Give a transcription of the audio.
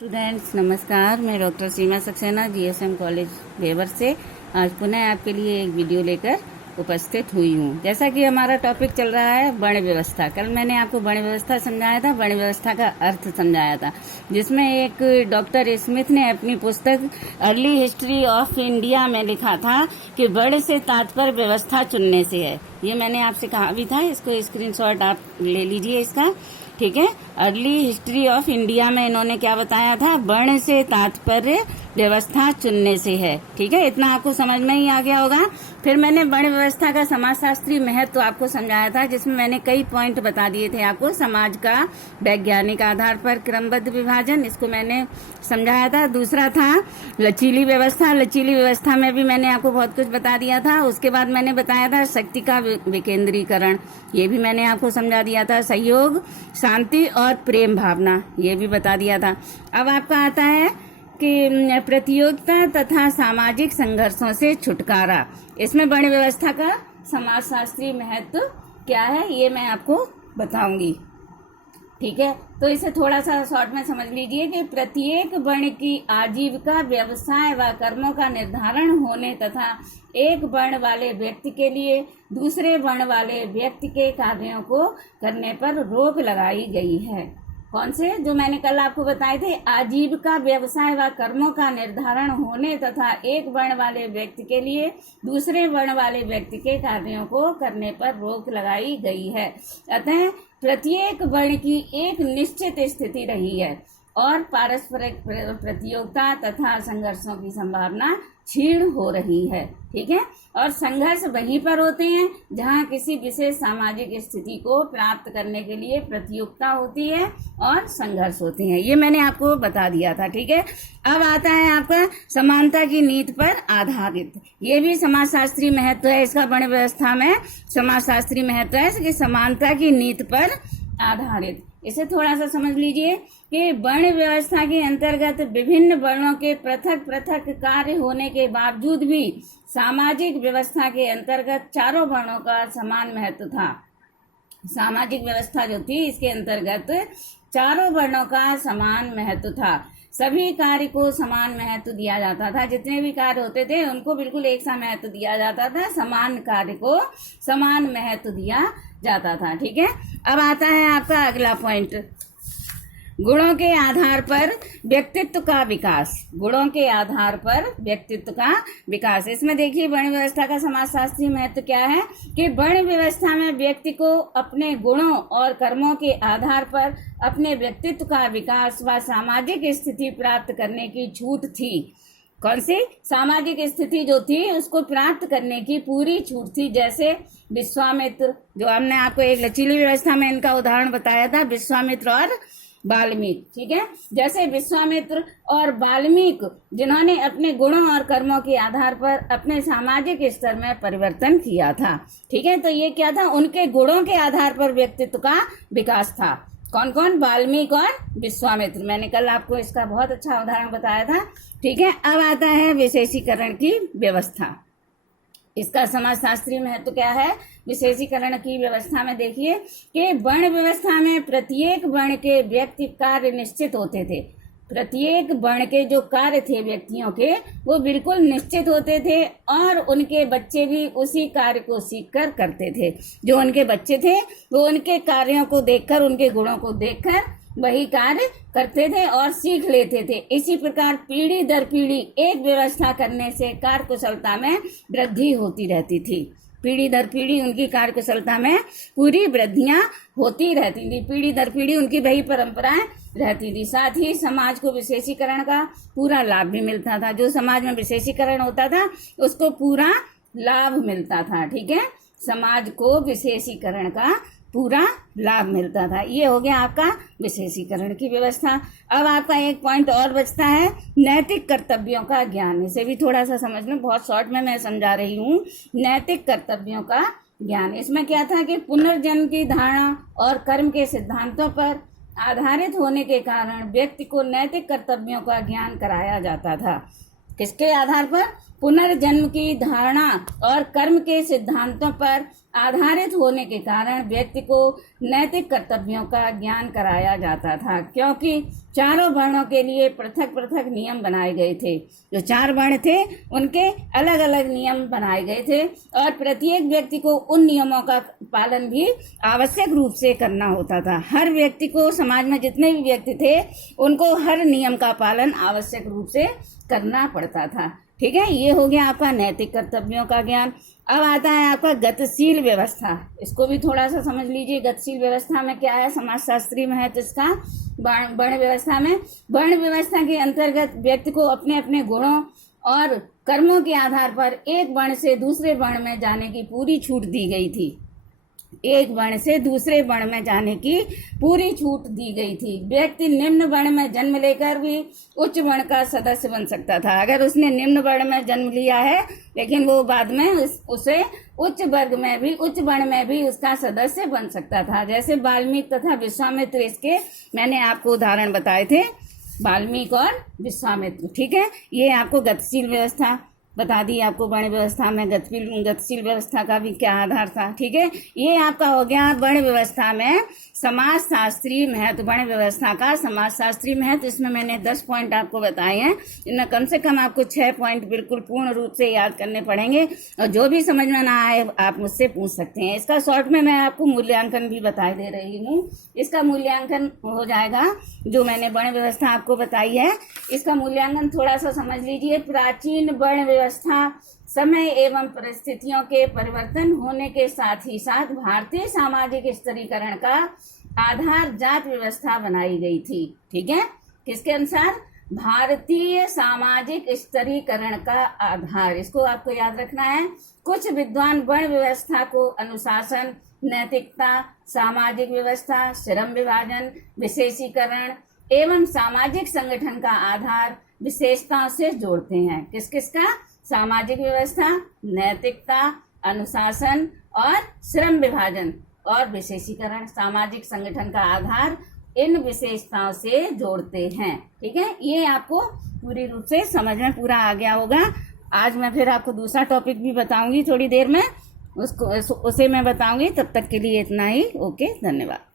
Students नमस्कार, मैं doctor सीमा Saxena GSM college भेवर से आज पुनः आपके लिए एक वीडियो लेकर उपस्थित हुई हूँ। जैसा कि हमारा टॉपिक चल रहा है वर्ण व्यवस्था। कल मैंने आपको वर्ण व्यवस्था समझाया था, वर्ण व्यवस्था का अर्थ समझाया था, जिसमें एक डॉक्टर स्मिथ ने अपनी पुस्तक अर्ली हिस्ट्री ऑफ इंडिया में लिखा था कि वर्ण से तात्पर्य व्यवस्था चुनने से है। ये मैंने आपसे कहा भी था, इसको स्क्रीनशॉट आप ले लीजिए इसका, ठीक है। अर्ली हिस्ट्री ऑफ इंडिया में इन्होंने क्या बताया था, वर्ण से तात्पर्य व्यवस्था चुनने से है, ठीक है। इतना आपको समझ में ही आ गया होगा। फिर मैंने वर्ण व्यवस्था का समाजशास्त्री महत्व आपको समझाया था, जिसमें मैंने कई पॉइंट बता दिए थे आपको। समाज का वैज्ञानिक आधार पर क्रमबद्ध विभाजन, इसको मैंने समझाया था। दूसरा था लचीली व्यवस्था। लचीली व्यवस्था में भी मैंने आपको बहुत कुछ बता दिया था। उसके बाद मैंने बताया था शक्ति का विकेंद्रीकरण, ये भी मैंने आपको समझा दिया था। सहयोग, शांति और प्रेम भावना, ये भी बता दिया था। अब आपका आता है कि प्रतियोगिता तथा सामाजिक संघर्षों से छुटकारा। इसमें वर्ण व्यवस्था का समाजशास्त्री महत्व क्या है, ये मैं आपको बताऊंगी, ठीक है। तो इसे थोड़ा सा शॉर्ट में समझ लीजिए कि प्रत्येक वर्ण की आजीविका, व्यवसाय व कर्मों का निर्धारण होने तथा एक वर्ण वाले व्यक्ति के लिए दूसरे वर्ण वाले व्यक्ति के कार्यों को करने पर रोक लगाई गई है। कौन से, जो मैंने कल आपको बताए थे, आजीविका, व्यवसाय व कर्मों का निर्धारण होने तथा एक वर्ण वाले व्यक्ति के लिए दूसरे वर्ण वाले व्यक्ति के कार्यों को करने पर रोक लगाई गई है। अतः प्रत्येक वर्ण की एक निश्चित स्थिति रही है और पारस्परिक प्रतियोगिता तथा संघर्षों की संभावना क्षीण हो रही है, ठीक है। और संघर्ष वहीं पर होते हैं जहां किसी विशेष सामाजिक स्थिति को प्राप्त करने के लिए प्रतियोगिता होती है और संघर्ष होते हैं। ये मैंने आपको बता दिया था, ठीक है। अब आता है आपका समानता की नीति पर आधारित। ये भी समाजशास्त्री महत्व है इसका। वर्ण व्यवस्था में समाजशास्त्री महत्व है कि समानता की नीति पर आधारित। इसे थोड़ा सा समझ लीजिए कि वर्ण व्यवस्था के अंतर्गत विभिन्न वर्णों के पृथक पृथक कार्य होने के बावजूद भी सामाजिक व्यवस्था के अंतर्गत चारों वर्णों का समान महत्व था। सामाजिक व्यवस्था जो थी, इसके अंतर्गत चारों वर्णों का समान महत्व था। सभी कार्य को समान महत्व दिया जाता था। जितने भी कार्य होते थे उनको बिल्कुल एक सा महत्व दिया जाता था। समान कार्य को समान महत्व दिया जाता था, ठीक है। अब आता है आपका अगला पॉइंट, गुणों के आधार पर व्यक्तित्व का विकास। गुणों के आधार पर व्यक्तित्व का विकास। इसमें देखिए वर्ण व्यवस्था का समाजशास्त्री महत्व क्या है कि वर्ण व्यवस्था में व्यक्ति को अपने गुणों और कर्मों के आधार पर अपने व्यक्तित्व का विकास व सामाजिक स्थिति प्राप्त करने की छूट थी। कौन सी सामाजिक स्थिति जो थी उसको प्राप्त करने की पूरी छूट थी। जैसे विश्वामित्र, जो हमने आपको एक लचीली व्यवस्था में इनका उदाहरण बताया था, विश्वामित्र और वाल्मीकि, ठीक है। जैसे विश्वामित्र और वाल्मीकि जिन्होंने अपने गुणों और कर्मों के आधार पर अपने सामाजिक स्तर में परिवर्तन किया था, ठीक है। तो ये क्या था, उनके गुणों के आधार पर व्यक्तित्व का विकास था। कौन कौन, वाल्मीकि और विश्वामित्र। मैंने कल आपको इसका बहुत अच्छा उदाहरण बताया था, ठीक है। अब आता है विशेषीकरण की व्यवस्था। इसका समाजशास्त्री महत्व क्या है विशेषीकरण की व्यवस्था में? देखिए कि वर्ण व्यवस्था में प्रत्येक वर्ण के व्यक्ति कार्य निश्चित होते थे। प्रत्येक वर्ण के जो कार्य थे व्यक्तियों के, वो बिल्कुल निश्चित होते थे और उनके बच्चे भी उसी कार्य को सीखकर करते थे। जो उनके बच्चे थे वो उनके कार्यों को देखकर, उनके गुणों को देखकर वही कार्य करते थे और सीख लेते थे। इसी प्रकार पीढ़ी दर पीढ़ी एक व्यवस्था करने से कार्यकुशलता में वृद्धि होती रहती थी। पीढ़ी दर पीढ़ी उनकी कार्यकुशलता में पूरी वृद्धियां होती रहती थी। पीढ़ी दर पीढ़ी उनकी वही परंपराएं रहती थी। साथ ही समाज को विशेषीकरण का पूरा लाभ भी मिलता था। जो समाज में विशेषीकरण होता था उसको पूरा लाभ मिलता था, ठीक है। समाज को विशेषीकरण का पूरा लाभ मिलता था। ये हो गया आपका विशेषीकरण की व्यवस्था। अब आपका एक पॉइंट और बचता है, नैतिक कर्तव्यों का ज्ञान। इसे भी थोड़ा सा समझ में, बहुत शॉर्ट में मैं समझा रही हूँ। नैतिक कर्तव्यों का ज्ञान, इसमें क्या था कि पुनर्जन्म की धारणा और कर्म के सिद्धांतों पर आधारित होने के कारण व्यक्ति को नैतिक कर्तव्यों का ज्ञान कराया जाता था। किसके आधार पर? पुनर्जन्म की धारणा और कर्म के सिद्धांतों पर आधारित होने के कारण व्यक्ति को नैतिक कर्तव्यों का ज्ञान कराया जाता था, क्योंकि चारों वर्णों के लिए पृथक पृथक नियम बनाए गए थे। जो 4 वर्ण थे उनके अलग अलग नियम बनाए गए थे और प्रत्येक व्यक्ति को उन नियमों का पालन भी आवश्यक रूप से करना होता था। हर व्यक्ति को, समाज में जितने भी व्यक्ति थे, उनको हर नियम का पालन आवश्यक रूप से करना पड़ता था। ठीक है, ये हो गया आपका नैतिक कर्तव्यों का ज्ञान। अब आता है आपका गतिशील व्यवस्था। इसको भी थोड़ा सा समझ लीजिए। गतिशील व्यवस्था में क्या है, समाजशास्त्री महत्व इसका। वर्ण व्यवस्था में, वर्ण व्यवस्था के अंतर्गत व्यक्ति को अपने अपने गुणों और कर्मों के आधार पर एक वर्ण से दूसरे वर्ण में जाने की पूरी छूट दी गई थी। एक वर्ण से दूसरे वर्ण में जाने की पूरी छूट दी गई थी। व्यक्ति निम्न वर्ण में जन्म लेकर भी उच्च वर्ण का सदस्य बन सकता था। अगर उसने निम्न वर्ण में जन्म लिया है लेकिन वो बाद में उसे उच्च वर्ग में भी, उच्च वर्ण में भी उसका सदस्य बन सकता था। जैसे वाल्मीकि तथा विश्वामित्र, इसके मैंने आपको उदाहरण बताए थे, वाल्मीकि और विश्वामित्र। ठीक है, ये आपको गतिशील व्यवस्था बता दी। आपको वर्ण व्यवस्था में गतिशील व्यवस्था का भी क्या आधार था। ठीक है, ये आपका हो गया वर्ण व्यवस्था में समाजशास्त्री महत्व। वर्ण व्यवस्था का समाजशास्त्री महत्व, इसमें मैंने 10 पॉइंट आपको बताए हैं। इनमें कम से कम आपको 6 पॉइंट बिल्कुल पूर्ण रूप से याद करने पड़ेंगे और जो भी समझ में ना आए आप मुझसे पूछ सकते हैं। इसका शॉर्ट में मैं आपको मूल्यांकन भी बता दे रही हूँ। इसका मूल्यांकन हो जाएगा, जो मैंने वर्ण व्यवस्था आपको बताई है, इसका मूल्यांकन थोड़ा सा समझ लीजिए। प्राचीन वर्ण व्यवस्था समय एवं परिस्थितियों के परिवर्तन होने के साथ ही साथ भारतीय सामाजिक स्तरीकरण का आधार जात व्यवस्था बनाई गई थी। ठीक है, किसके अनुसार, भारतीय सामाजिक स्तरीकरण का आधार, इसको आपको याद रखना है। कुछ विद्वान वर्ण व्यवस्था को अनुशासन, नैतिकता, सामाजिक व्यवस्था, श्रम विभाजन, विशेषीकरण एवं सामाजिक संगठन का आधार विशेषताओं से जोड़ते हैं। किस किस का, सामाजिक व्यवस्था, नैतिकता, अनुशासन और श्रम विभाजन और विशेषीकरण, सामाजिक संगठन का आधार इन विशेषताओं से जोड़ते हैं। ठीक है, ये आपको पूरी रूप से समझ में पूरा आ गया होगा। आज मैं फिर आपको दूसरा टॉपिक भी बताऊंगी थोड़ी देर में, उसे मैं बताऊंगी। तब तक के लिए इतना ही। ओके, धन्यवाद।